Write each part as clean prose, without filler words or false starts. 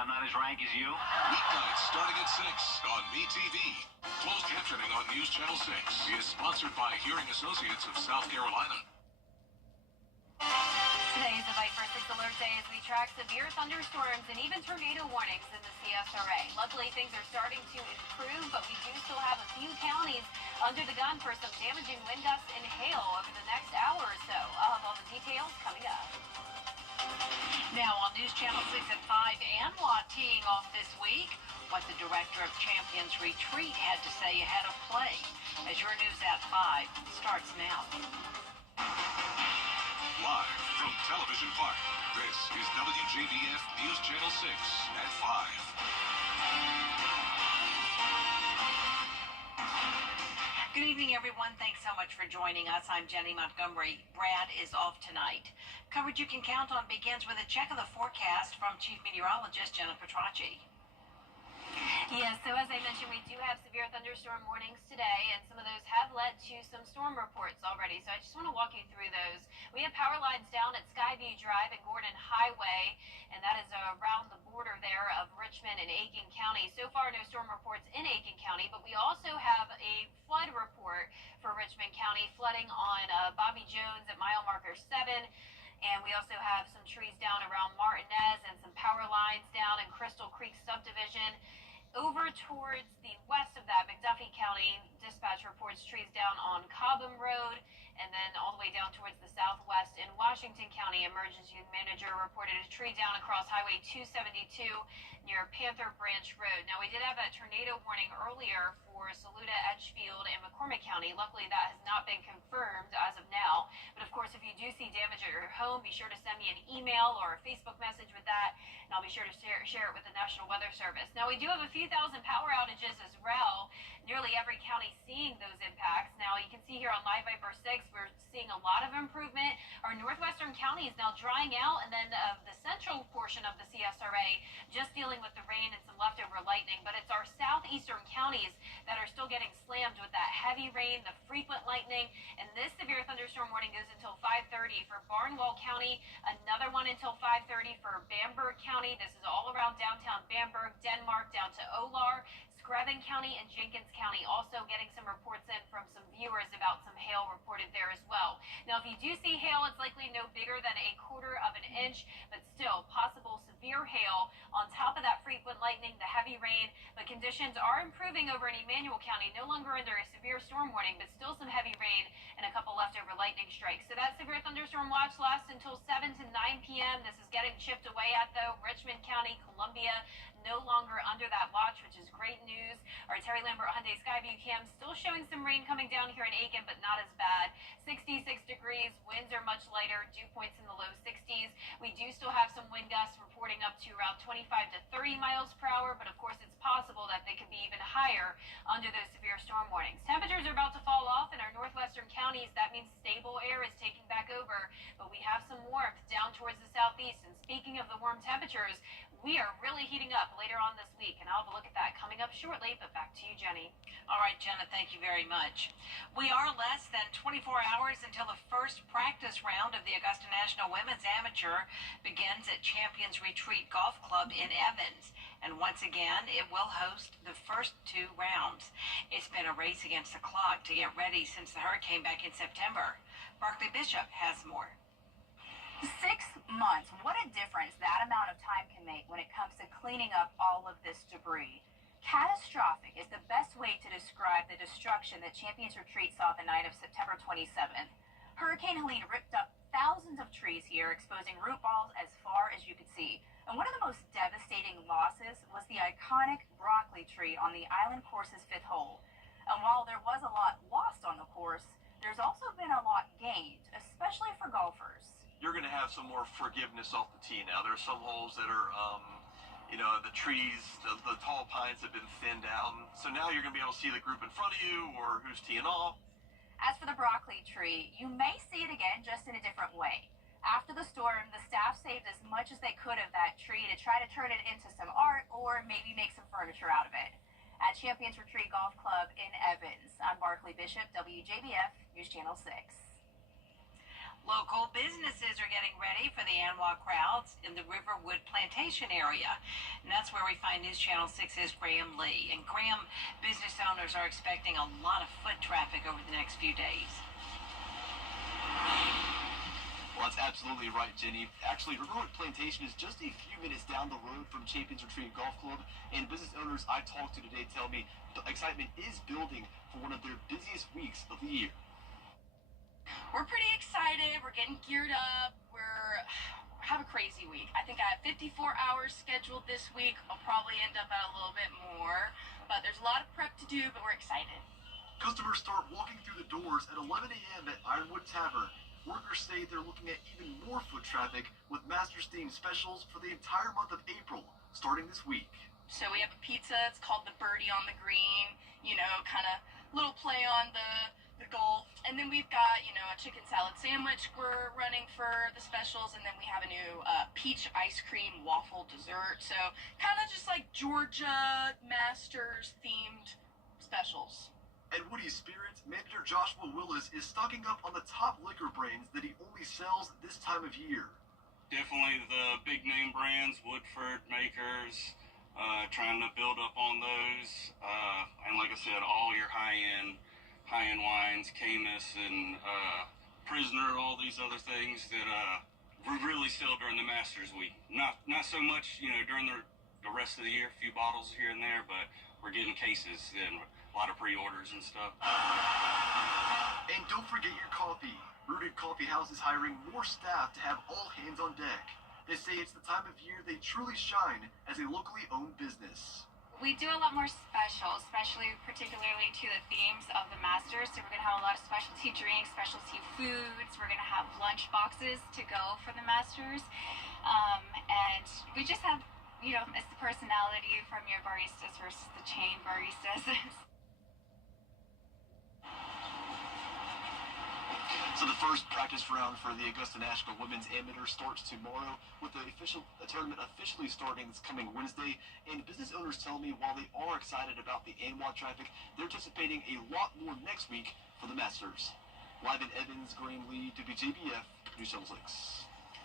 I'm not as rank as you. Weeknights starting at 6 on MeTV. Closed captioning on News Channel 6 is sponsored by Hearing Associates of South Carolina. Today is the Bite for 6 alert day as we track severe thunderstorms and even tornado warnings in the CSRA. Luckily, things are starting to improve, but we do still have a few counties under the gun for some damaging wind gusts and hail over the next hour or so. I'll have all the details coming up. Now on News Channel 6 at 5, and Watt teeing off this week. What the director of Champions Retreat had to say ahead of play. As your news at 5 starts now. Live from Television Park, this is WJBF News Channel 6 at 5. Good evening, everyone. Thanks so much for joining us. I'm Jenny Montgomery. Brad is off tonight. Coverage you can count on begins with a check of the forecast from Chief Meteorologist Jenna Petracci. Yes, so as I mentioned, we do have severe thunderstorm warnings today, and some of those have led to some storm reports already. So I just want to walk you through those. We have power lines down at Skyview Drive and Gordon Highway, and that is around the border there of Richmond and Aiken County. So far, no storm reports in Aiken County, but we also have a flood report for Richmond County, flooding on Bobby Jones at mile marker 7. And we also have some trees down around Martinez and some power lines down in Crystal Creek subdivision. Over towards the west of that, McDuffie County dispatch reports trees down on Cobham Road, and then all the way down towards the southwest in Washington County. Emergency manager reported a tree down across Highway 272 near Panther Branch Road. Now, we did have that tornado warning earlier for Saluda, Edgefield, and McCormick County. Luckily, that has not been confirmed as of now. But of course, if you do see damage at your home, be sure to send me an email or a Facebook message with that, and I'll be sure to share it with the National Weather Service. Now, we do have a few thousand power outages as well. Nearly every county seeing those impacts. Now, you can see here on Live Viper 6, we're seeing a lot of improvement. Our northwestern county is now drying out, and then the central portion of the CSRA just dealing with the rain and some leftover lightning. But it's our southeastern counties that are still getting slammed with that heavy rain, the frequent lightning, and this severe thunderstorm warning goes until 5:30 for Barnwell County, another one until 5:30 for Bamberg County. This is all around downtown Bamberg, Denmark, down to Olar. Screven County and Jenkins County also getting some reports in from some viewers about some hail reported there as well. Now, if you do see hail, it's likely no bigger than 1/4 of an inch, but still possible severe hail on top of that frequent lightning, the heavy rain. But conditions are improving over in Emmanuel County, no longer under a severe storm warning, but still some heavy rain and a couple leftover lightning strikes. So that severe thunderstorm watch lasts until 7 to 9 p.m. This is getting chipped away at, though. Richmond County, Columbia, no longer under that watch, which is great news. Our Terry Lambert Hyundai Skyview cam still showing some rain coming down here in Aiken, but not as bad. 66 degrees, winds are much lighter, dew points in the low 60s. We do still have some wind gusts reporting up to around 25 to 30 miles per hour, but of course it's possible that they could be even higher under those severe storm warnings. Temperatures are about to fall off in our northwestern counties. That means stable air is taking back over, but we have some warmth down towards the southeast. And speaking of the warm temperatures, we are really heating up later on this week, and I'll have a look at that coming up shortly, but back to you, Jenny. All right, Jenna, thank you very much. We are less than 24 hours until the first practice round of the Augusta National Women's Amateur begins at Champions Retreat Golf Club in Evans. And once again, it will host the first 2 rounds. It's been a race against the clock to get ready since the hurricane back in September. Barclay Bishop has more. 6 months. What a difference that amount of time can make when it comes to cleaning up all of this debris. Catastrophic is the best way to describe the destruction that Champions Retreat saw the night of September 27th. Hurricane Helene ripped up thousands of trees here, exposing root balls as far as you could see. And one of the most devastating losses was the iconic broccoli tree on the Island Course's 5th hole. And while there was a lot lost on the course, there's also been a lot gained, especially for golfers. You're going to have some more forgiveness off the tee now. There are some holes that are, the trees, the tall pines have been thinned out. So now you're going to be able to see the group in front of you or who's teeing off. As for the broccoli tree, you may see it again, just in a different way. After the storm, the staff saved as much as they could of that tree to try to turn it into some art or maybe make some furniture out of it. At Champions Retreat Golf Club in Evans, I'm Barclay Bishop, WJBF News Channel 6. Local businesses are getting ready for the Anwa crowds in the Riverwood Plantation area. And that's where we find News Channel 6's Graham Lee. And Graham, business owners are expecting a lot of foot traffic over the next few days. Well, that's absolutely right, Jenny. Actually, Riverwood Plantation is just a few minutes down the road from Champions Retreat Golf Club, and business owners I talked to today tell me the excitement is building for one of their busiest weeks of the year. We're pretty excited. We're getting geared up. We're have a crazy week. I think I have 54 hours scheduled this week. I'll probably end up at a little bit more, but there's a lot of prep to do, but we're excited. Customers start walking through the doors at 11 a.m. at Ironwood Tavern. Workers say they're looking at even more foot traffic with Masters-themed specials for the entire month of April, starting this week. So we have a pizza. It's called the Birdie on the Green. You know, kind of little play on the golf. And then we've got, you know, a chicken salad sandwich we're running for the specials. And then we have a new peach ice cream waffle dessert. So kind of just like Georgia Masters themed specials. At Woody's Spirits, manager Joshua Willis is stocking up on the top liquor brands that he only sells this time of year. Definitely the big name brands, Woodford, Makers, trying to build up on those. And like I said, all your high-end wines, Camus and Prisoner, all these other things that we really sell during the Masters week. Not so much, you know, during the rest of the year, a few bottles here and there, but we're getting cases and a lot of pre-orders and stuff. And don't forget your coffee. Rooted Coffee House is hiring more staff to have all hands on deck. They say it's the time of year they truly shine as a locally owned business. We do a lot more specials, particularly to the themes of the Masters. So we're going to have a lot of specialty drinks, specialty foods. We're going to have lunch boxes to go for the Masters. And we just have, you know, it's the personality from your baristas versus the chain baristas. So the first practice round for the Augusta National Women's Amateur starts tomorrow, with the tournament officially starting this coming Wednesday. And business owners tell me while they are excited about the Anwa traffic, they're anticipating a lot more next week for the Masters. Live in Evans, Graham Lee, WJBF, News Channel 6.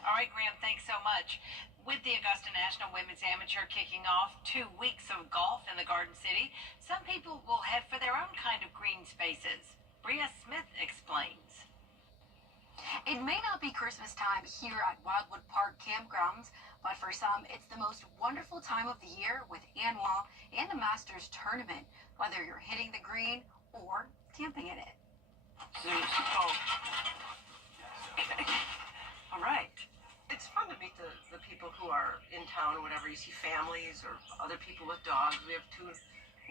All right, Graham, thanks so much. With the Augusta National Women's Amateur kicking off 2 weeks of golf in the Garden City, some people will head for their own kind of green spaces. Bria Smith explains. It may not be Christmas time here at Wildwood Park Campgrounds, but for some, it's the most wonderful time of the year with Anwa and the Masters Tournament, whether you're hitting the green or camping in it. All right. It's fun to meet the people who are in town or whatever. You see families or other people with dogs. We have 2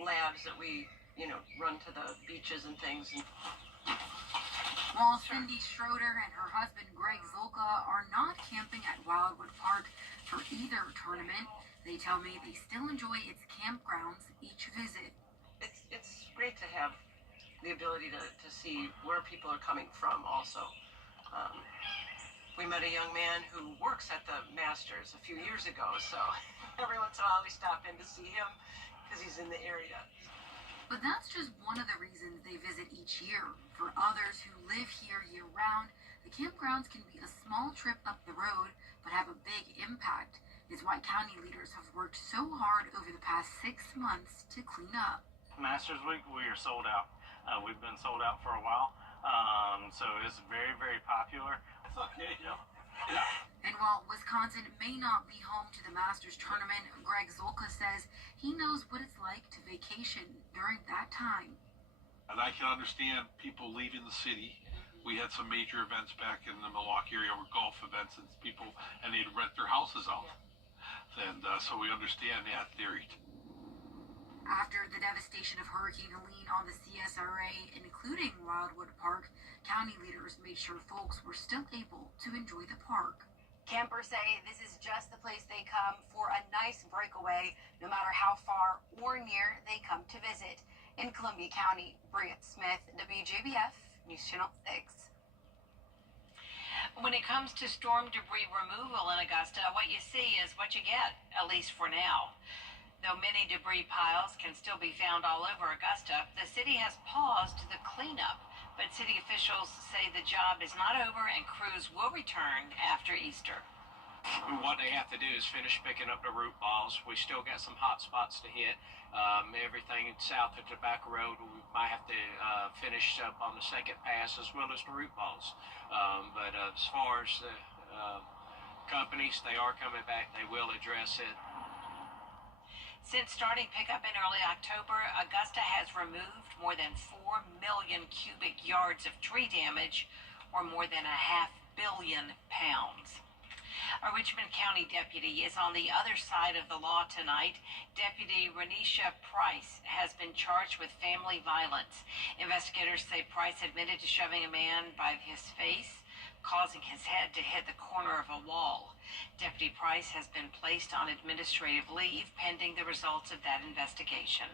labs that we, you know, run to the beaches and things. While Cindy Schroeder and her husband Greg Zulka are not camping at Wildwood Park for either tournament, they tell me they still enjoy its campgrounds each visit. It's great to have the ability to see where people are coming from also. We met a young man who works at the Masters a few years ago, so every once in a while we stop in to see him because he's in the area. But that's just one of the reasons they visit each year. For others who live here year-round, the campgrounds can be a small trip up the road, but have a big impact. It's why county leaders have worked so hard over the past 6 months to clean up. Masters Week, we are sold out. We've been sold out for a while, so it's very, very popular. It's okay, yeah. And while Wisconsin may not be home to the Masters Tournament, Greg Zulka says he knows what it's like to vacation during that time. And I can understand people leaving the city. We had some major events back in the Milwaukee area, or golf events, and they'd rent their houses out. And so we understand that theory. After the devastation of Hurricane Helene on the CSRA, including Wildwood Park, county leaders made sure folks were still able to enjoy the park. Campers say this is just the place they come for a nice breakaway, no matter how far or near they come to visit. In Columbia County, Bria Smith, WJBF, News Channel 6. When it comes to storm debris removal in Augusta, what you see is what you get, at least for now. Though many debris piles can still be found all over Augusta, the city has paused the cleanup. But city officials say the job is not over and crews will return after Easter. What they have to do is finish picking up the root balls. We still got some hot spots to hit. Everything south of Tobacco Road, we might have to finish up on the second pass as well as the root balls. But as far as the companies, they are coming back. They will address it. Since starting pickup in early October, Augusta has removed more than 4 million cubic yards of tree damage, or more than 500 million pounds. A Richmond County deputy is on the other side of the law tonight. Deputy Renisha Price has been charged with family violence. Investigators say Price admitted to shoving a man by his face, causing his head to hit the corner of a wall. Deputy Price has been placed on administrative leave pending the results of that investigation.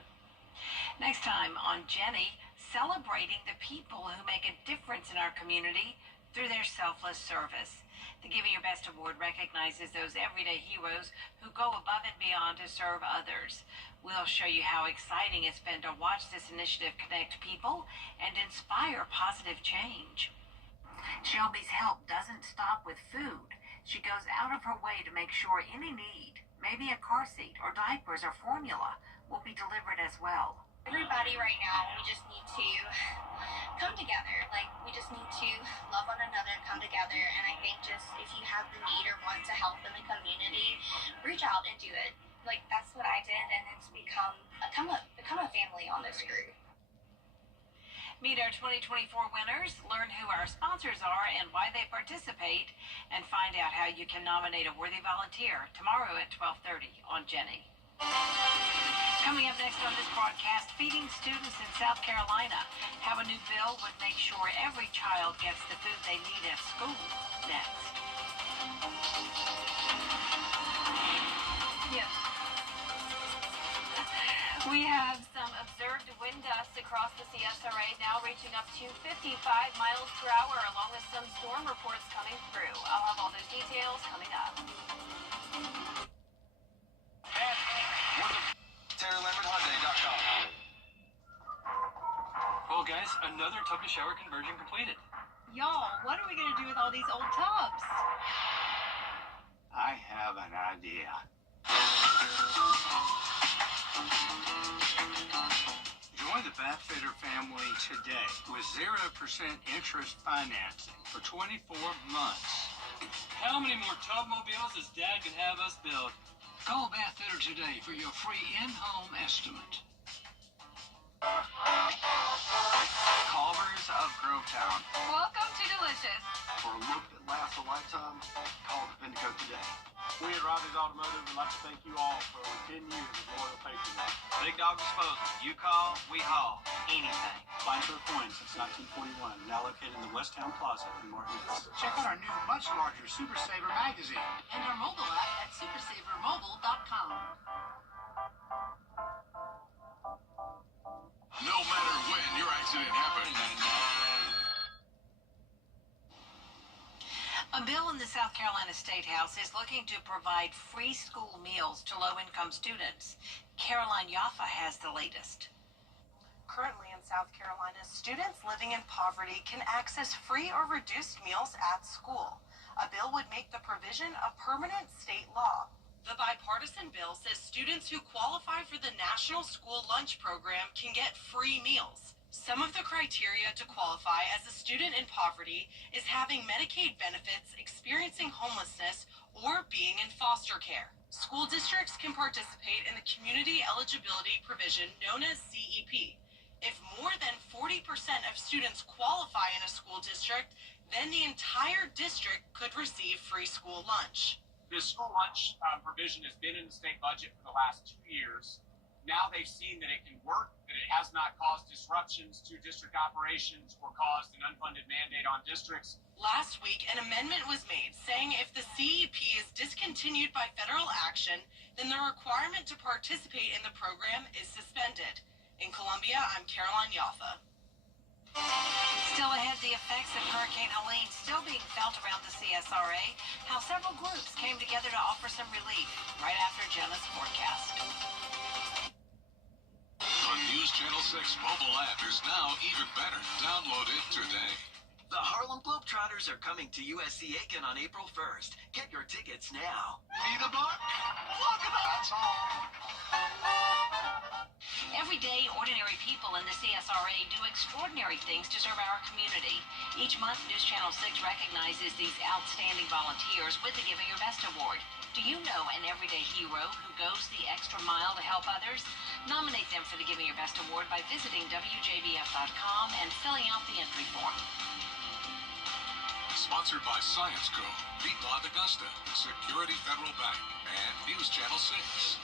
Next time on Jenny, celebrating the people who make a difference in our community through their selfless service. The Giving Your Best Award recognizes those everyday heroes who go above and beyond to serve others. We'll show you how exciting it's been to watch this initiative connect people and inspire positive change. Shelby's help doesn't stop with food. She goes out of her way to make sure any need, maybe a car seat or diapers or formula, will be delivered as well. Everybody right now, we just need to come together. Like, we just need to love one another, come together, and I think just if you have the need or want to help in the community, reach out and do it. Like, that's what I did, and it's become a family on this group. Meet our 2024 winners, learn who our sponsors are and why they participate, and find out how you can nominate a worthy volunteer tomorrow at 12:30 on Jenny. Coming up next on this broadcast, feeding students in South Carolina, how a new bill would make sure every child gets the food they need at school. Next. Yes. We have some observed wind gusts across the CSRA, now reaching up to 55 miles per hour, along with some storm reports coming through. I'll have all those details coming up. Well, guys, another tub to shower conversion completed. Y'all, what are we going to do with all these old tubs? I have an idea. Join the Bathfitter family today with 0% interest financing for 24 months. How many more tub mobiles does Dad can have us build? Call Bathfitter today for your free in-home estimate. Culver's of Grovetown. Welcome to Delicious. For a look that lasts a lifetime, call the Vindico today. We at Rogers Automotive would like to thank you all for over 10 years of loyal patronage. Big Dog Disposal. You call, we haul. Anything. Find for coins since 1941, now located in the West Town Plaza in Martin Hills. Check out our new, much larger Super Saver magazine. And our mobile app at supersavermobile.com. No matter when your accident happened. A bill in the South Carolina State House is looking to provide free school meals to low-income students. Caroline Yaffa has the latest. Currently in South Carolina, students living in poverty can access free or reduced meals at school. A bill would make the provision a permanent state law. The bipartisan bill says students who qualify for the National School Lunch Program can get free meals. Some of the criteria to qualify as a student in poverty is having Medicaid benefits, experiencing homelessness, or being in foster care. School districts can participate in the Community Eligibility Provision known as CEP. If more than 40% of students qualify in a school district, then the entire district could receive free school lunch. This school lunch provision has been in the state budget for the last 2 years. Now they've seen that it can work, that it has not caused disruptions to district operations or caused an unfunded mandate on districts. Last week, an amendment was made saying if the CEP is discontinued by federal action, then the requirement to participate in the program is suspended. In Columbia, I'm Caroline Yaffa. Still ahead, the effects of Hurricane Helene still being felt around the CSRA, how several groups came together to offer some relief right after Jenna's forecast. On News Channel 6. 6 mobile app is now even better. Download it today. The Harlem Globetrotters are coming to USC Aiken on April 1st. Get your tickets now. Need a buck? Look at that. That's all. Every day, ordinary people in the CSRA do extraordinary things to serve our community. Each month, News Channel 6 recognizes these outstanding volunteers with the Giving Your Best Award. Do you know an everyday hero who goes the extra mile to help others? Nominate them for the Giving Your Best Award by visiting WJBF.com and filling out the entry form. Sponsored by Science Co., Piedmont Augusta, Security Federal Bank, and News Channel 6.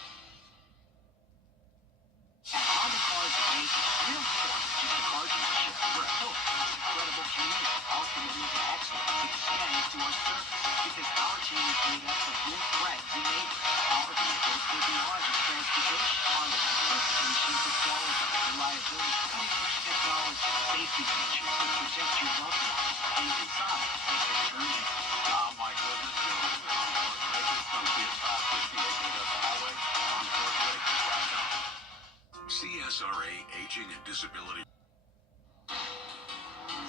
At Honda Cars of Aiken, we're more than just a car dealership. We're a hope for this incredible community. Our commitment to excellence extends to our service because our team is made up of your friends and neighbors. Our vehicles go beyond just transportation. Honda has reputation for quality, reliability, cutting-edge technology, safety features that protect your loved ones. And inside, it's turning. Oh my goodness, come see us 558 Augusta Highway on Fort CSRA Aging and Disability.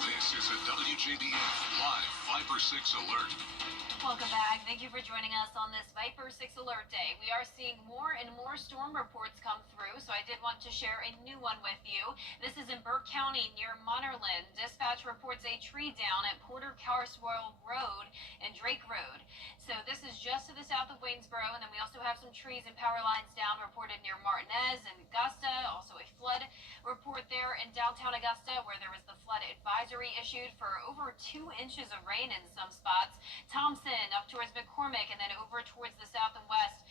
This is a WJBF Live Viper 6 Alert. Welcome back. Thank you for joining us on this Viper 6 Alert Day. We are seeing more and more storm reports come through, so I did want to share a new one with you. This is in Burke County near Monerland. Dispatch reports a tree down at Porter Carswell Road and Drake Road. So this is just to the south of Waynesboro, and then we also have some trees and power lines down reported near Martinez and Augusta. Also a flood report there in downtown Augusta where there was the flood advisory issued for over 2 inches of rain in some spots. Thompson up towards McCormick, and then over towards the south and west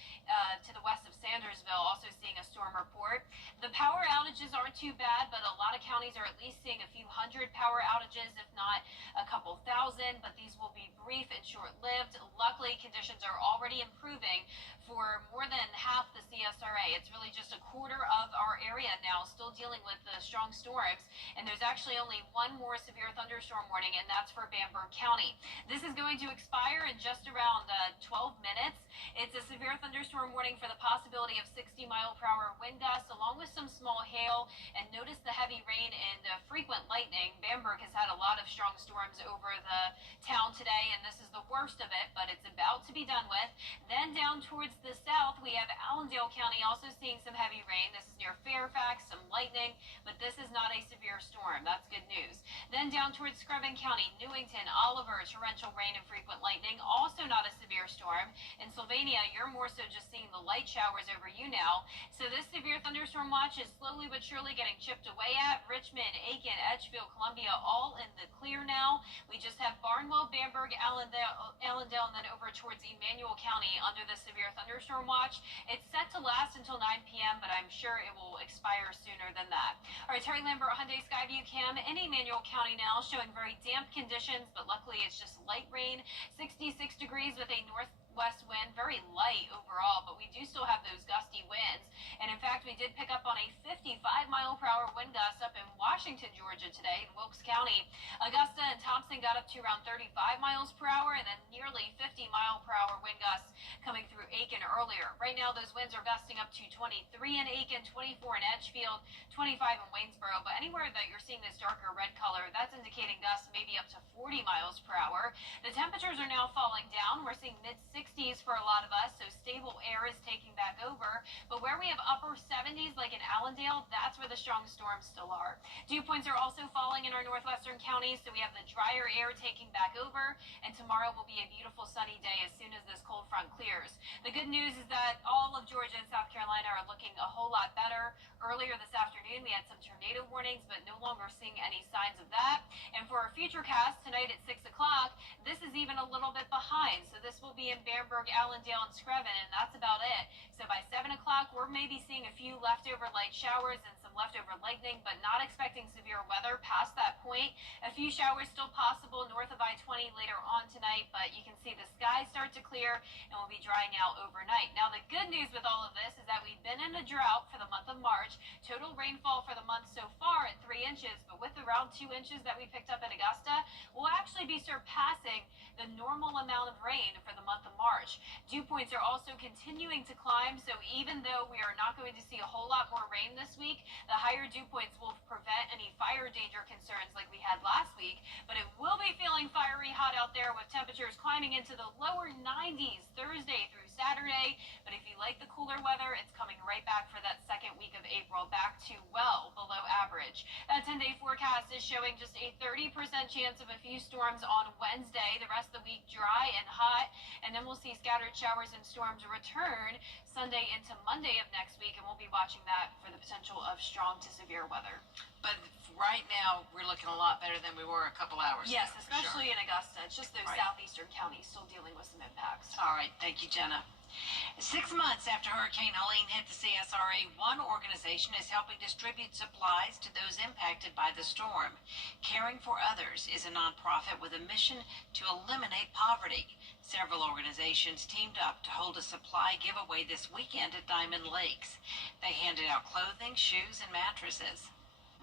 to the west of Sandersville, also seeing a storm report. The power outages aren't too bad, but a lot of counties are at least seeing a few hundred power outages, if not a couple thousand, but these will be brief and short-lived. Luckily, conditions are already improving for more than half the CSRA. It's really just a quarter of our area now still dealing with the strong storms, and there's actually only one more severe thunderstorm warning, and that's for Bamberg County. This is going to expire in just around 12 minutes. It's a severe thunderstorm warning for the possibility of 60-mile-per-hour wind gusts along with some small hail, and notice the heavy rain and frequent lightning. Bamberg has had a lot of strong storms over the town today, and this is the worst of it, but it's about to be done with. Then down towards the south, we have Allendale County also seeing some heavy rain. This is near Fairfax, some lightning, but this is not a severe storm. That's good news. Then down towards Screven County, Newington, Oliver, torrential rain and frequent lightning, also not a severe storm. In Sylvania, you're more so just seeing the light showers over you now. So this severe thunderstorm watch is slowly but surely getting chipped away at. Richmond, Aiken, Edgefield, Columbia, all in the clear now. We just have Barnwell, Bamberg, Allendale, and then over towards Emmanuel County under the severe thunderstorm watch. It's set to last until 9 p.m., but I'm sure it will expire sooner than that. All right, Terry Lambert, Hyundai Skyview Cam in Emmanuel County now, showing very damp conditions, but luckily it's just light rain. 66 degrees with a northwest wind, very light overall, but we do still have those gusty winds. And in fact, we did pick up on a 55-mile-per-hour wind gust up in Washington, Georgia today in Wilkes County. Augusta and Thompson got up to around 35 miles per hour, and then nearly 50-mile-per-hour wind gusts coming through Aiken earlier. Right now, those winds are gusting up to 23 in Aiken, 24 in Edgefield, 25 in Waynesboro. But anywhere that you're seeing this darker red color, that's indicating gusts maybe up to 40 miles per hour. The temperatures are now falling down. We're seeing mid-60s for a lot of us, so stable air is taking back over. But where we have upper 70s, like in Allendale, that's where the strong storms still are. Dew points are also falling in our northwestern counties, so we have the drier air taking back over, and tomorrow will be a beautiful sunny day as soon as this cold front clears. The good news is that all of Georgia and South Carolina are looking a whole lot better. Earlier this afternoon, we had some tornado warnings, but no longer seeing any signs of that. And for our future cast tonight at 6 o'clock, this is even a little bit behind. So this will be in Bamberg, Allendale, and Screven, and that's about it. So by 7 o'clock, we're maybe seeing a few leftover light showers and some leftover lightning, but not expecting severe weather past that point. A few showers still possible north of I-20 later on tonight, but you can see the skies start to clear and will be drying out overnight. Now, the good news with all of this is that we've been in a drought for the month of March. Total rainfall for the month so far at 3 inches, but with around 2 inches that we picked up in Augusta, we'll actually be surpassing the normal amount of rain for the month of March. Dew points are also continuing to climb, so even though we are not going to see a whole lot more rain this week, the higher dew points will prevent any fire danger concerns like we had last week, but it will be feeling fiery hot out there with temperatures climbing into the lower 90s Thursday through Saturday. But if you like the cooler weather, it's coming right back for that second week of April, back to well below average. That 10-day forecast is showing just a 30% chance of a few storms on Wednesday. The rest of the week dry and hot, and then we'll see scattered showers and storms return Sunday into Monday of next week, and we'll be watching that for the potential of strong to severe weather. But right now, we're looking a lot better than we were a couple hours Yes, ago. especially in Augusta. It's just those Right. southeastern counties still dealing with some impacts. All right, thank you, Jenna. 6 months after Hurricane Helene hit the CSRA, one organization is helping distribute supplies to those impacted by the storm. Caring for Others is a nonprofit with a mission to eliminate poverty. Several organizations teamed up to hold a supply giveaway this weekend at Diamond Lakes. They handed out clothing, shoes, and mattresses.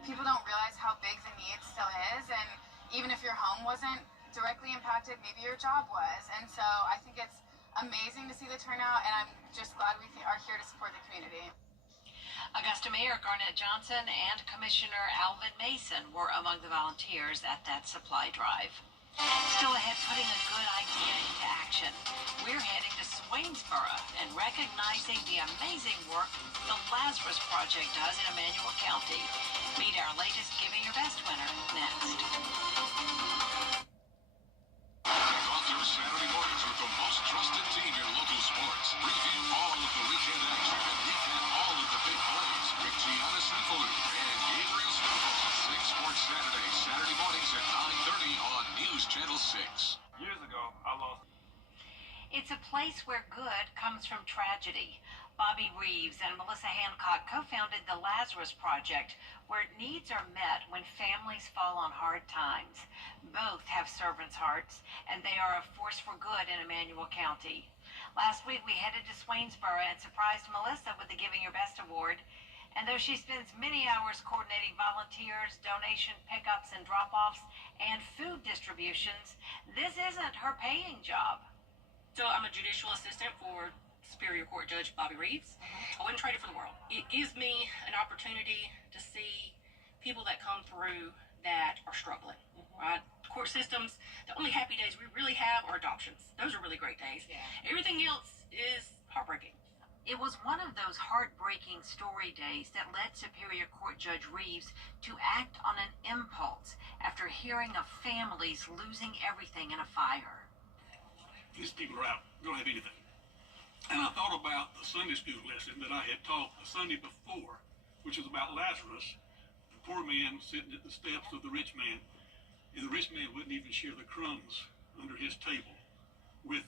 People don't realize how big the need still is, and even if your home wasn't directly impacted, maybe your job was. And so I think it's amazing to see the turnout, and I'm just glad we are here to support the community. Augusta Mayor Garnett Johnson and Commissioner Alvin Mason were among the volunteers at that supply drive. Still ahead, putting a good idea into action. We're heading to Swainsboro and recognizing the amazing work the Lazarus Project does in Emmanuel County. Meet our latest Giving Your Best winner next. Kick off your Saturday mornings with the most trusted team in local sports. Preview all of the weekend action and recap all of the big plays with Gianna Sinfalu and Gabriel Snowball. 6 Sports Saturday, Saturday mornings at 9:30 on News Channel 6. Years ago, I lost. It's a place where good comes from tragedy. Bobby Reeves and Melissa Hancock co-founded the Lazarus Project, where needs are met when families fall on hard times. Both have servants' hearts, and they are a force for good in Emmanuel County. Last week, we headed to Swainsboro and surprised Melissa with the Giving Your Best award. And though she spends many hours coordinating volunteers, donation pickups and drop-offs, and food distributions, this isn't her paying job. So I'm a judicial assistant for Superior Court Judge Bobby Reeves. I wouldn't trade it for the world. It gives me an opportunity to see people that come through that are struggling, right? Court systems, the only happy days we really have are adoptions. Those are really great days. Yeah. Everything else is heartbreaking. It was one of those heartbreaking story days that led Superior Court Judge Reeves to act on an impulse after hearing of families losing everything in a fire. These people are out, don't have anything. And I thought about the Sunday school lesson that I had taught the Sunday before, which was about Lazarus, the poor man sitting at the steps of the rich man, and the rich man wouldn't even share the crumbs under his table with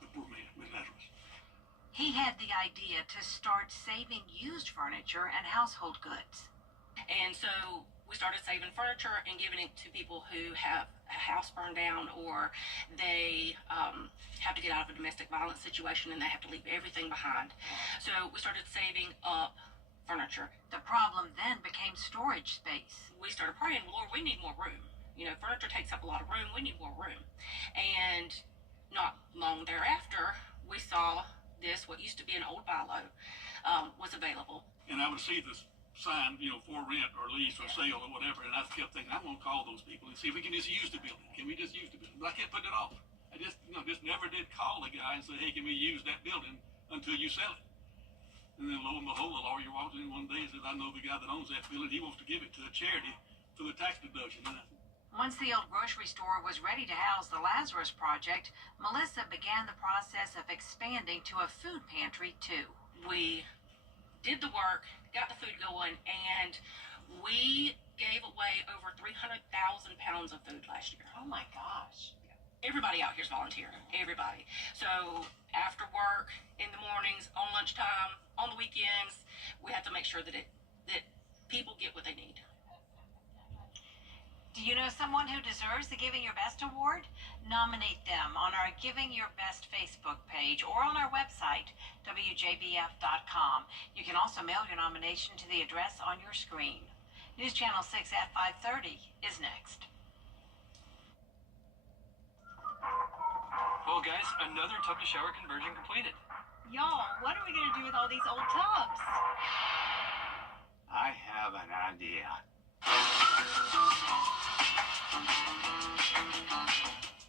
the poor man, with Lazarus. He had the idea to start saving used furniture and household goods. And so we started saving furniture and giving it to people who have a house burned down, or they have to get out of a domestic violence situation and they have to leave everything behind. So we started saving up furniture. The problem then became storage space. We started praying, Lord, we need more room. You know, furniture takes up a lot of room. We need more room. And not long thereafter, we saw this, what used to be an old Bilo, was available. And I would see this sign, for rent or lease or sale or whatever, and I kept thinking, I'm going to call those people and see if we can just use the building. Can we just use the building? But I kept putting it off. I just never did call the guy and say, hey, can we use that building until you sell it? And then lo and behold, the lawyer walked in one day and said, I know the guy that owns that building. He wants to give it to a charity for the tax deduction. Once the old grocery store was ready to house the Lazarus Project, Melissa began the process of expanding to a food pantry, too. We did the work, got the food going, and we gave away over 300,000 pounds of food last year. Oh, my gosh. Everybody out here is volunteering, everybody. So after work, in the mornings, on lunchtime, on the weekends, we have to make sure that people get what they need. Do you know someone who deserves the Giving Your Best award? Nominate them on our Giving Your Best Facebook page or on our website, WJBF.com. You can also mail your nomination to the address on your screen. News Channel 6 at 5:30 is next. Well, guys, another tub to shower conversion completed. Y'all, what are we going to do with all these old tubs? I have an idea.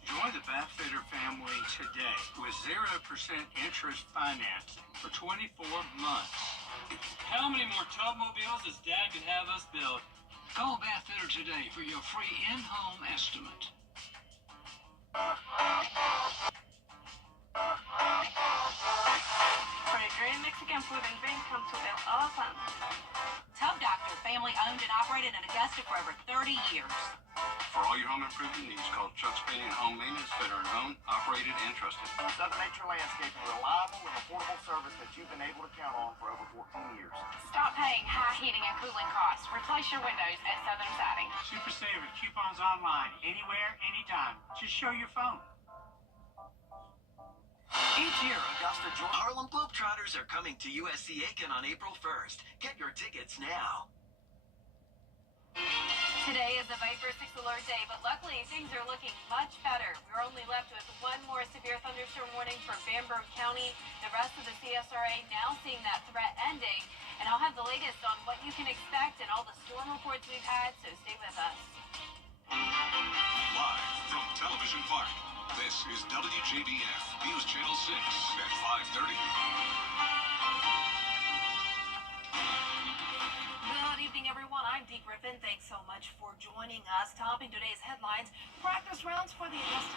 Join the Bathfitter family today with 0% interest financing for 24 months. How many more tub mobiles does Dad can have us build? Call Bathfitter today for your free in-home estimate. For a great Mexican food and drink, come to El Alazan. Tub Doctor, family owned and operated in Augusta for over 30 years. For all your home improvement needs, call Chuck's Painting and Home Maintenance, veteran-owned, operated, and trusted. Southern Nature Landscaping, reliable and affordable service that you've been able to count on for over 14 years. Stop paying high heating and cooling costs. Replace your windows at Southern Siding. Super Saver coupons online, anywhere, anytime. Just show your phone. Each year, Augusta, Georgia, Harlem Globetrotters are coming to USC Aiken on April 1st. Get your tickets now. Today is a Viper 6 alert day, but luckily things are looking much better. We're only left with one more severe thunderstorm warning for Bamberg County. The rest of the CSRA now seeing that threat ending. And I'll have the latest on what you can expect and all the storm reports we've had, so stay with us. Live from Television Park, this is WJBF News Channel 6 at 5:30. Good evening, everyone. I'm Dee Griffin. Thanks so much for joining us. Topping today's headlines, practice rounds for the Augusta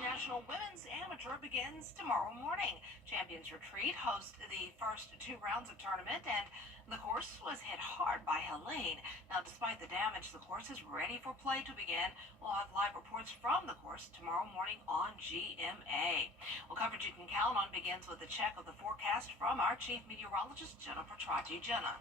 National Women's Amateur begins tomorrow morning. Champions Retreat hosts the first 2 rounds of tournament, and the course was hit hard by Helene. Now, despite the damage, the course is ready for play to begin. We'll have live reports from the course tomorrow morning on GMA. Well, coverage you can count on begins with a check of the forecast from our chief meteorologist, Jenna Petracci. Jenna.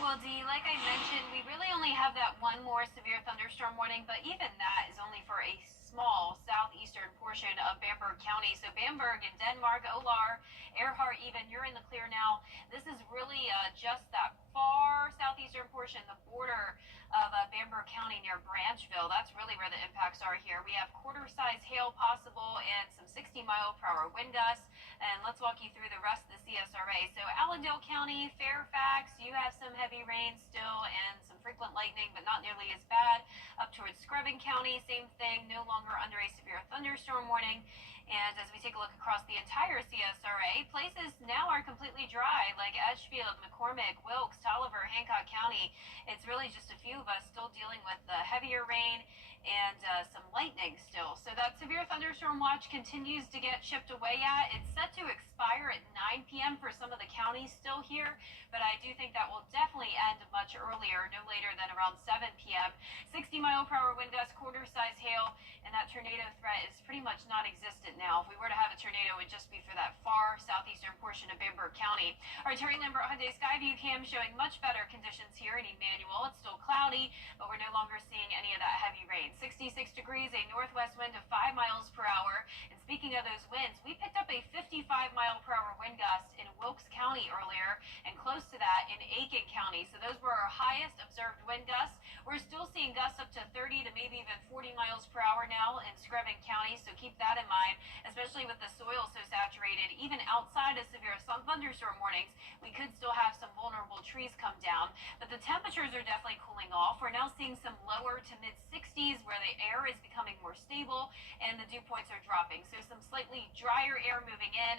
Well, Dee, like I mentioned, we really only have that one more severe thunderstorm warning, but even that is only for a small southeastern portion of Bamberg County. So Bamberg and Denmark, Olar, Earhart even, you're in the clear now. This is really just that far southeastern portion, the border of Bamberg County near Branchville. That's really where the impacts are here. We have quarter-size hail possible and some 60-mile-per-hour wind gusts. And let's walk you through the rest of the CSRA. So Allendale County, Fairfax, you have some heavy rain still and some frequent lightning, but not nearly as bad. Up towards Screven County, same thing, no longer under a severe thunderstorm warning. And as we take a look across the entire CSRA, places now are completely dry, like Edgefield, McCormick, Wilkes, Tolliver, Hancock County. It's really just a few of us still dealing with the heavier rain and some lightning still. So that severe thunderstorm watch continues to get chipped away at. It's set to expire at 9 p.m. for some of the counties still here, but I do think that will definitely end much earlier, no later than around 7 p.m. 60-mile-per-hour wind gusts, quarter-size hail, and that tornado threat is pretty much non-existent now. If we were to have a tornado, it would just be for that far southeastern portion of Bamberg County. Our Terry Lambert Hyundai Skyview cam showing much better conditions here in Emmanuel. It's still cloudy, but we're no longer seeing any of that heavy rain. 66 degrees, a northwest wind of 5 miles per hour. And speaking of those winds, we picked up a 55-mile-per-hour wind gust in Wilkes County earlier and close to that in Aiken County. So those were our highest observed wind gusts. We're still seeing gusts up to 30 to maybe even 40 miles per hour now in Screven County, so keep that in mind, especially with the soil so saturated. Even outside of severe thunderstorm warnings, we could still have some vulnerable trees come down, but the temperatures are definitely cooling off. We're now seeing some lower to mid-60s where the air is becoming more stable and the dew points are dropping. So some slightly drier air moving in,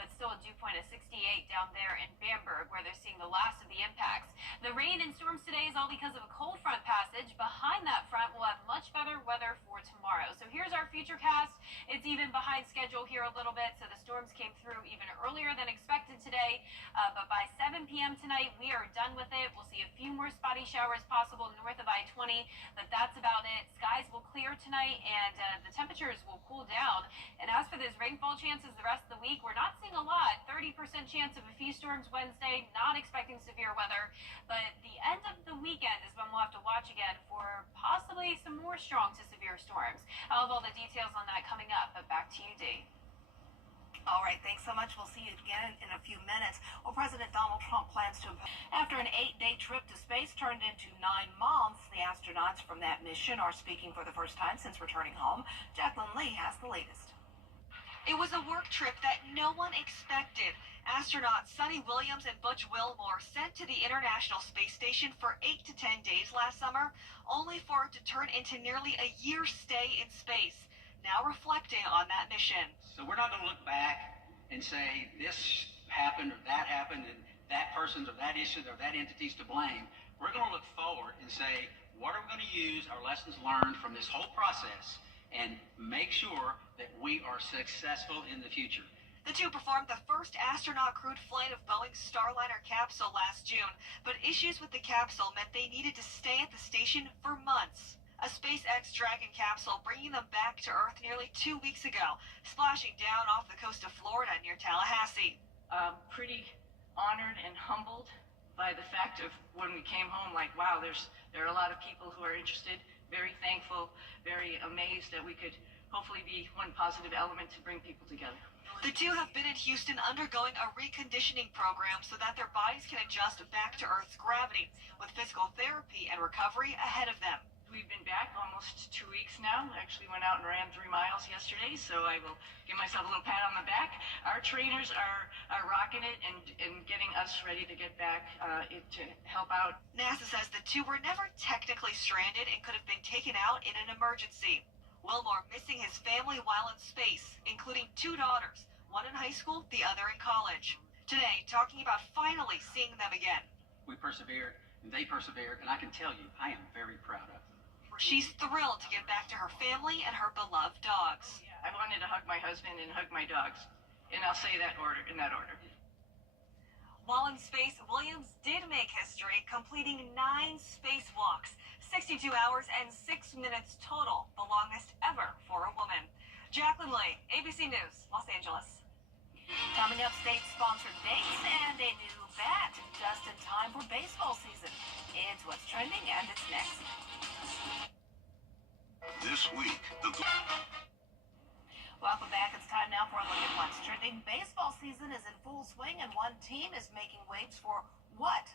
but still a dew point of 68 down there in Bamberg where they're seeing the last of the impacts. The rain and storms today is all because of a cold front passage. Behind that front, we'll have much better weather for tomorrow. So here's our futurecast. It's even behind schedule here a little bit, so the storms came through even earlier than expected today, but by 7 7 p.m. tonight, we are done with it. We'll see a few more spotty showers possible north of I-20, but that's about it. Skies will clear tonight, and the temperatures will cool down. And as for those rainfall chances the rest of the week, we're not seeing a lot. 30% chance of a few storms Wednesday, not expecting severe weather. But the end of the weekend is when we'll have to watch again for possibly some more strong to severe storms. I'll have all the details on that coming up, but back to you, Dee. All right, thanks so much. We'll see you again in a few minutes. Well, President Donald Trump plans to, after an 8-day trip to space turned into 9 months, the astronauts from that mission are speaking for the first time since returning home. Jacqueline Lee has the latest. It was a work trip that no one expected. Astronauts Sonny Williams and Butch Wilmore sent to the International Space Station for 8 to 10 days last summer, only for it to turn into nearly a year's stay in space. Now reflecting on that mission. So we're not going to look back and say this happened or that happened and that person's or that issue or that entity's to blame. We're going to look forward and say, what are we going to use our lessons learned from this whole process and make sure that we are successful in the future. The two performed the first astronaut-crewed flight of Boeing's Starliner capsule last June, but issues with the capsule meant they needed to stay at the station for months. A SpaceX Dragon capsule bringing them back to Earth nearly 2 weeks ago, splashing down off the coast of Florida near Tallahassee. Pretty honored and humbled by the fact of when we came home, like, wow, there are a lot of people who are interested, very thankful, very amazed that we could hopefully be one positive element to bring people together. The two have been in Houston undergoing a reconditioning program so that their bodies can adjust back to Earth's gravity, with physical therapy and recovery ahead of them. We've been back almost 2 weeks now. Actually went out and ran 3 miles yesterday, so I will give myself a little pat on the back. Our trainers are rocking it and getting us ready to get back to help out. NASA says the two were never technically stranded and could have been taken out in an emergency. Wilmore missing his family while in space, including 2 daughters, one in high school, the other in college. Today, talking about finally seeing them again. We persevered, and they persevered, and I can tell you, I am very proud of them. She's thrilled to get back to her family and her beloved dogs. I wanted to hug my husband and hug my dogs, and I'll say that in that order. While in space, Williams did make history, completing 9 spacewalks, 62 hours and 6 minutes total, the longest ever for a woman. Jacqueline Lee, ABC News, Los Angeles. Coming up, state-sponsored dates and a new bat just in time for baseball season. It's what's trending, and it's next. This week, Welcome back. It's time now for a look at what's trending. Baseball season is in full swing, and one team is making waves for what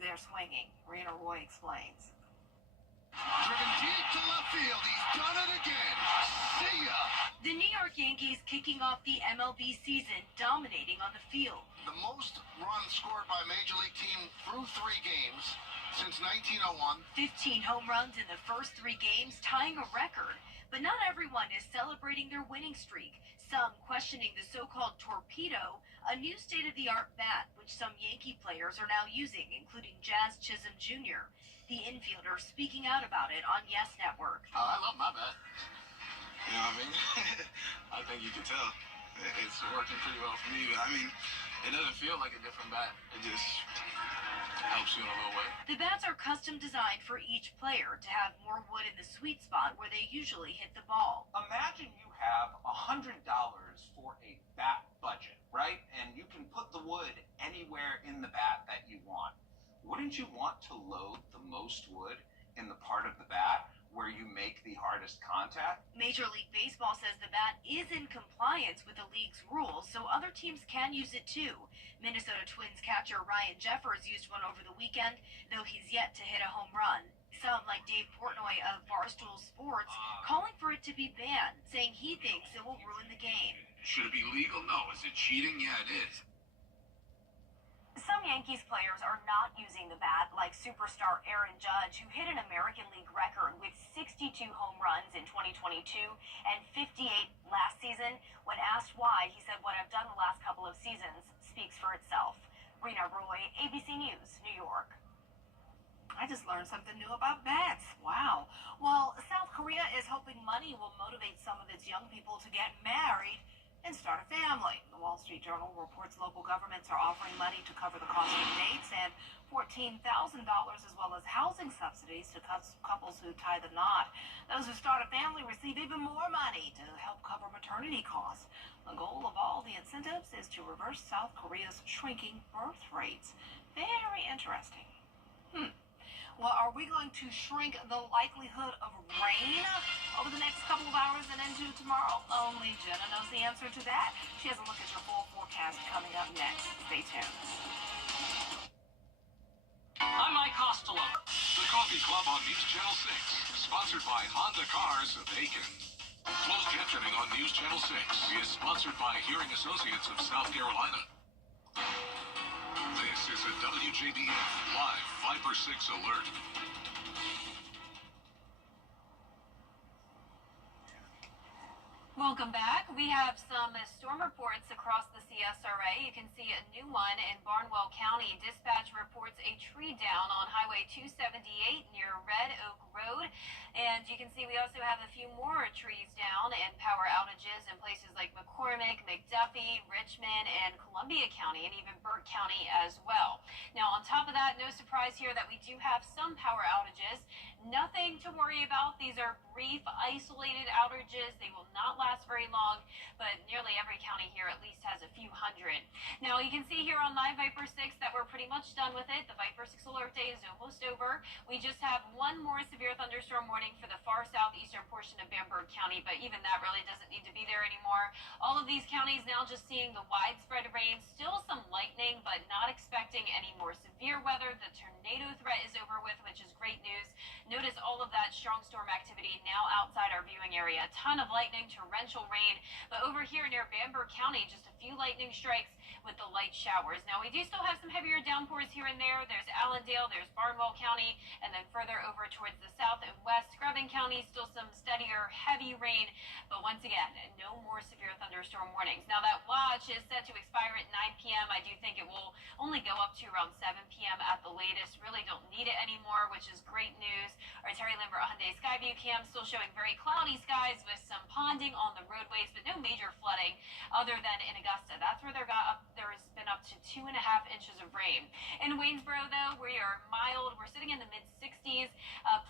they're swinging. Rena Roy explains. driven deep to left field. He's done it again. See ya. The New York Yankees kicking off the MLB season, dominating on the field. The most runs scored by a major league team through 3 games since 1901. 15 home runs in the first 3 games, tying a record. But not everyone is celebrating their winning streak. Some questioning the so-called torpedo, a new state-of-the-art bat which some Yankee players are now using, including Jazz Chisholm Jr. The infielder speaking out about it on Yes Network. I love my bat. You know what I mean? I think you can tell. It's working pretty well for me. I mean, it doesn't feel like a different bat. It just helps you in a little way. The bats are custom designed for each player to have more wood in the sweet spot where they usually hit the ball. Imagine you have $100 for a bat budget, right? And you can put the wood anywhere in the bat that you want. Wouldn't you want to load the most wood in the part of the bat where you make the hardest contact? Major League Baseball says the bat is in compliance with the league's rules, so other teams can use it too. Minnesota Twins catcher Ryan Jeffers used one over the weekend, though he's yet to hit a home run. Some, like Dave Portnoy of Barstool Sports, calling for it to be banned, saying he thinks it will ruin the game. Should it be legal? No. Is it cheating? Yeah, it is. Some Yankees players are not using the bat, like superstar Aaron Judge, who hit an American League record with 62 home runs in 2022 and 58 last season. When asked why, he said, "What I've done the last couple of seasons speaks for itself." Rena Roy, ABC News, New York. I just learned something new about bats. Wow. Well, South Korea is hoping money will motivate some of its young people to get married and start a family. The Wall Street Journal reports local governments are offering money to cover the cost of dates and $14,000 as well as housing subsidies to couples who tie the knot. Those who start a family receive even more money to help cover maternity costs. The goal of all the incentives is to reverse South Korea's shrinking birth rates. Very interesting. Well, are we going to shrink the likelihood of rain over the next couple of hours and into tomorrow? Only Jenna knows the answer to that. She has a look at your full forecast coming up next. Stay tuned. I'm Mike Costello. The Coffee Club on News Channel 6, sponsored by Honda Cars of Aiken. Closed captioning on News Channel 6 is sponsored by Hearing Associates of South Carolina. This is a WJBF Live 5 or 6 alert. Welcome back. We have some storm reports across the CSRA. You can see a new one in Barnwell County. Dispatch reports a tree down on Highway 278 near Red Oak Road. And you can see we also have a few more trees down and power outages in places like McCormick, McDuffie, Richmond, and Columbia County, and even Burke County as well. Now, on top of that, no surprise here that we do have some power outages. Nothing to worry about. These are brief, isolated outages. They will not last very long, but nearly every county here at least has a few hundred. Now, you can see here on Live Viper 6 that we're pretty much done with it. The Viper 6 alert day is almost over. We just have one more severe thunderstorm warning for the far southeastern portion of Bamberg County, but even that really doesn't need to be there anymore. All of these counties now just seeing the widespread rain, still some lightning, but not expecting any more severe weather. The tornado threat is over with, which is great news. Notice all of that strong storm activity now outside our viewing area. A ton of lightning, torrential rain, but over here near Bamberg County, just a few lightning strikes with the light showers. Now, we do still have some heavier downpours here and there. There's Allendale, there's Barnwell County, and then further over towards the south and west, Scrubbing County, still some steadier, heavy rain, but once again, no more severe thunderstorm warnings. Now, that watch is set to expire at 9 p.m. I do think it will only go up to around 7 p.m. at the latest. Really don't need it anymore, which is great news. Our Terry Lambert Hyundai Skyview cam still showing very cloudy skies with some ponding on the roadways, but no major flooding other than in Augusta. That's where there has been up to 2.5 inches of rain. In Waynesboro, though, we are mild. We're sitting in the mid-60s.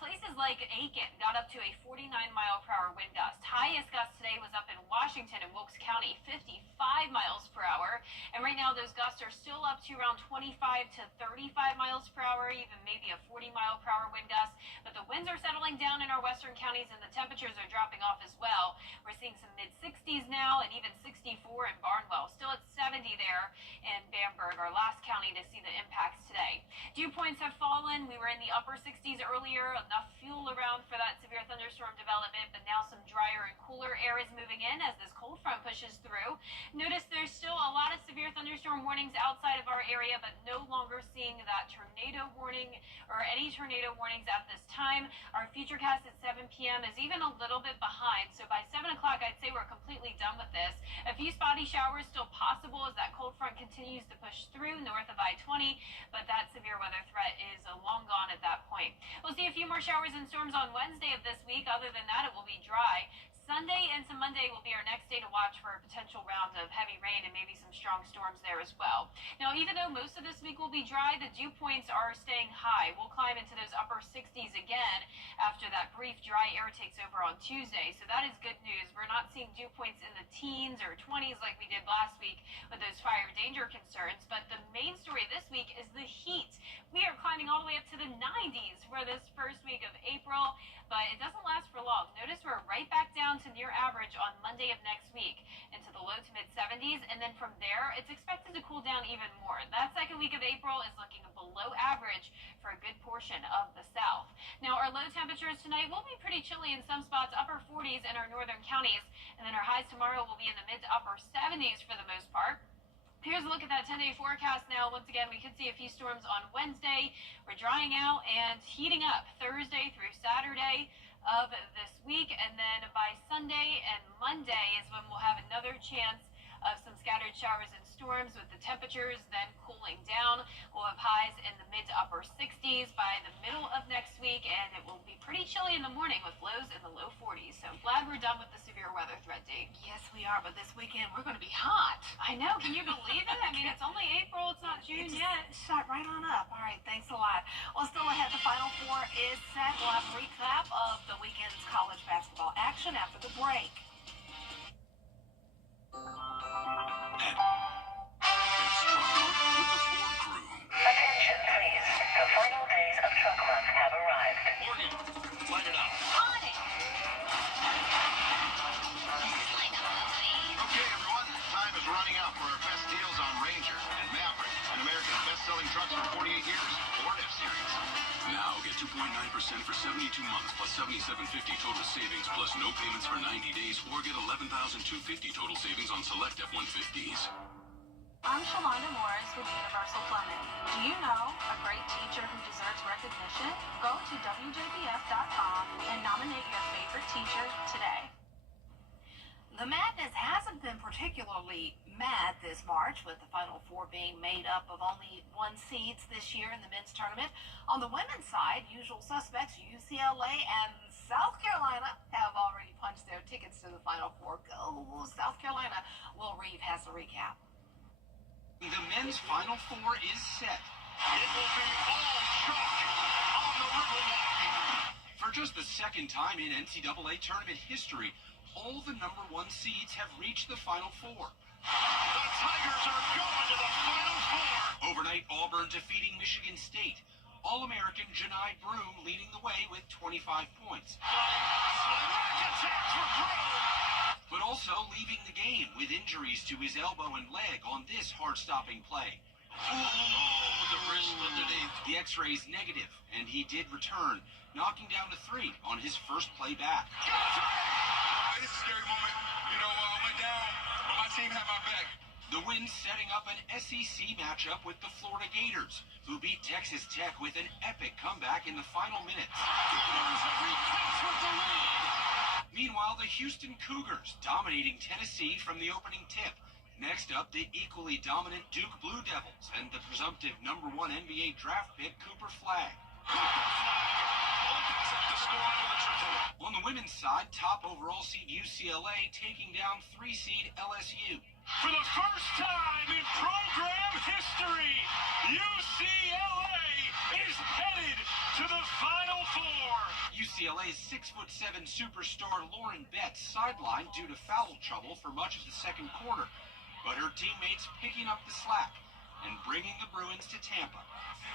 Places like Aiken got up to a 49-mile-per-hour wind gust. Highest gust today was up in Washington and Wilkes County, 55 miles per hour. And right now, those gusts are still up to around 25 to 35 miles per hour, even maybe a 40-mile-per-hour wind gust. But the winds are settling down in our western counties, and the temperatures are dropping off as well. We're seeing some mid-60s now and even 64 in Barnwell. Still at 70 there in Bamberg, our last county to see the impacts today. Dew points have fallen. We were in the upper 60s earlier. Enough fuel around for that severe thunderstorm development, but now some drier and cooler air is moving in as this cold front pushes through. Notice there's still a lot of severe thunderstorm warnings outside of our area, but no longer seeing that tornado warning or any tornado warnings at this time. Our futurecast at 7 p.m. is even a little bit behind, so by 7 o'clock I'd say we're completely done with this. A few spotty showers still possible as that cold front continues to push through north of I-20, but that severe weather threat is long gone at that point. We'll see a few more showers and storms on Wednesday of this week. Other than that, it will be dry. Sunday into Monday will be our next day to watch for a potential round of heavy rain and maybe some strong storms there as well. Now, even though most of this week will be dry, the dew points are staying high. We'll climb into those upper 60s again after that brief dry air takes over on Tuesday. So that is good news. We're not seeing dew points in the teens or 20s like we did last week with those fire danger concerns. But the main story this week is the heat. We are climbing all the way up to the 90s for this first week of April, but it doesn't last for long. Notice we're right back down to near average on Monday of next week into the low to mid 70s, and then from there it's expected to cool down even more. That second week of April is looking below average for a good portion of the south. Now, our low temperatures tonight will be pretty chilly in some spots, upper 40s in our northern counties, and then our highs tomorrow will be in the mid to upper 70s for the most part. Here's a look at that 10-day forecast now. Once again, we could see a few storms on Wednesday. We're drying out and heating up Thursday through Saturday of this week, and then by Sunday and Monday is when we'll have another chance of some scattered showers and storms, with the temperatures then cooling down. We'll have highs in the mid to upper 60s by the middle of next week, and it will be pretty chilly in the morning with lows in the low 40s. So glad we're done with the severe weather threat, Dee. Yes, we are, but this weekend we're going to be hot. I know. Can you believe it? I mean, it's only April. It's not June yet. Shot right on up. All right, thanks a lot. Well, still ahead, the Final Four is set. We'll have a recap of the weekend's college basketball action after the break. It's Truck Month with the Ford crew. Attention, please. The final days of Truck Month have arrived. Morgan, light it up. On it! Okay, everyone, time is running out for our best deals on Ranger and Maverick, an America's best-selling trucks for 48 years, Ford F-Series. Now get 2.9% for 72 months plus $7,750 total savings plus no payments for 90 days, or get $11,250 total savings on select F-150s. I'm Shalonda Morris with Universal Plumbing. Do you know a great teacher who deserves recognition? Go to WJBF.com and nominate your favorite teacher today. The madness hasn't been particularly mad this March, with the Final Four being made up of only 1 seeds this year in the men's tournament. On the women's side, usual suspects UCLA and South Carolina have already punched their tickets to the Final Four. Go South Carolina. Will Reeve has the recap. The men's Final Four is set. It will be all chalk on the river. For just the second time in NCAA tournament history, all the number 1 seeds have reached the Final Four. The Tigers are going to the Final Four. Overnight, Auburn defeating Michigan State. All-American Janai Broom leading the way with 25 points. But also leaving the game with injuries to his elbow and leg on this hard-stopping play. With the wrist underneath. The x-ray's negative, and he did return, knocking down a 3 on his first play back. It's a scary moment. You know, I went down, but my team had my back. The win setting up an SEC matchup with the Florida Gators, who beat Texas Tech with an epic comeback in the final minutes. Meanwhile, the Houston Cougars dominating Tennessee from the opening tip. Next up, the equally dominant Duke Blue Devils and the presumptive number 1 NBA draft pick Cooper Flag. On the women's side, top overall seed UCLA taking down 3 seed LSU. For the first time in program history, UCLA is headed to the Final Four. UCLA's 6'7" superstar Lauren Betts sidelined due to foul trouble for much of the second quarter, but her teammates picking up the slack and bringing the Bruins to Tampa.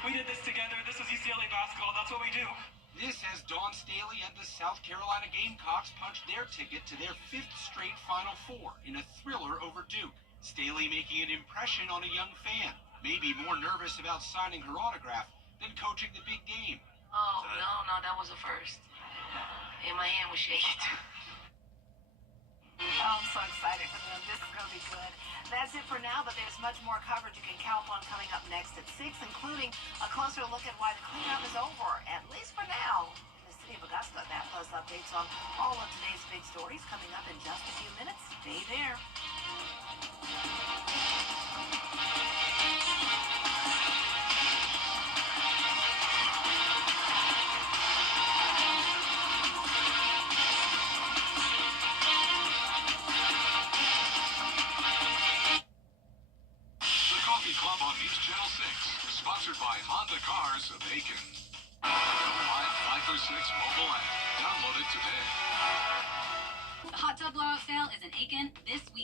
We did this together. This is UCLA basketball. That's what we do. This as Dawn Staley and the South Carolina Gamecocks punched their ticket to their 5th straight Final Four in a thriller over Duke. Staley making an impression on a young fan, maybe more nervous about signing her autograph than coaching the big game. Oh, no, that was a first. And my hand was shaking too. Oh, I'm so excited for them. This is going to be good. That's it for now, but there's much more coverage you can count on coming up next at 6, including a closer look at why the cleanup is over, at least for now, in the city of Augusta. That plus updates on all of today's big stories coming up in just a few minutes. Stay there. Sponsored by Honda Cars of Aiken. The live 506 mobile app. Download it today. The hot tub blowout sale is in Aiken this week.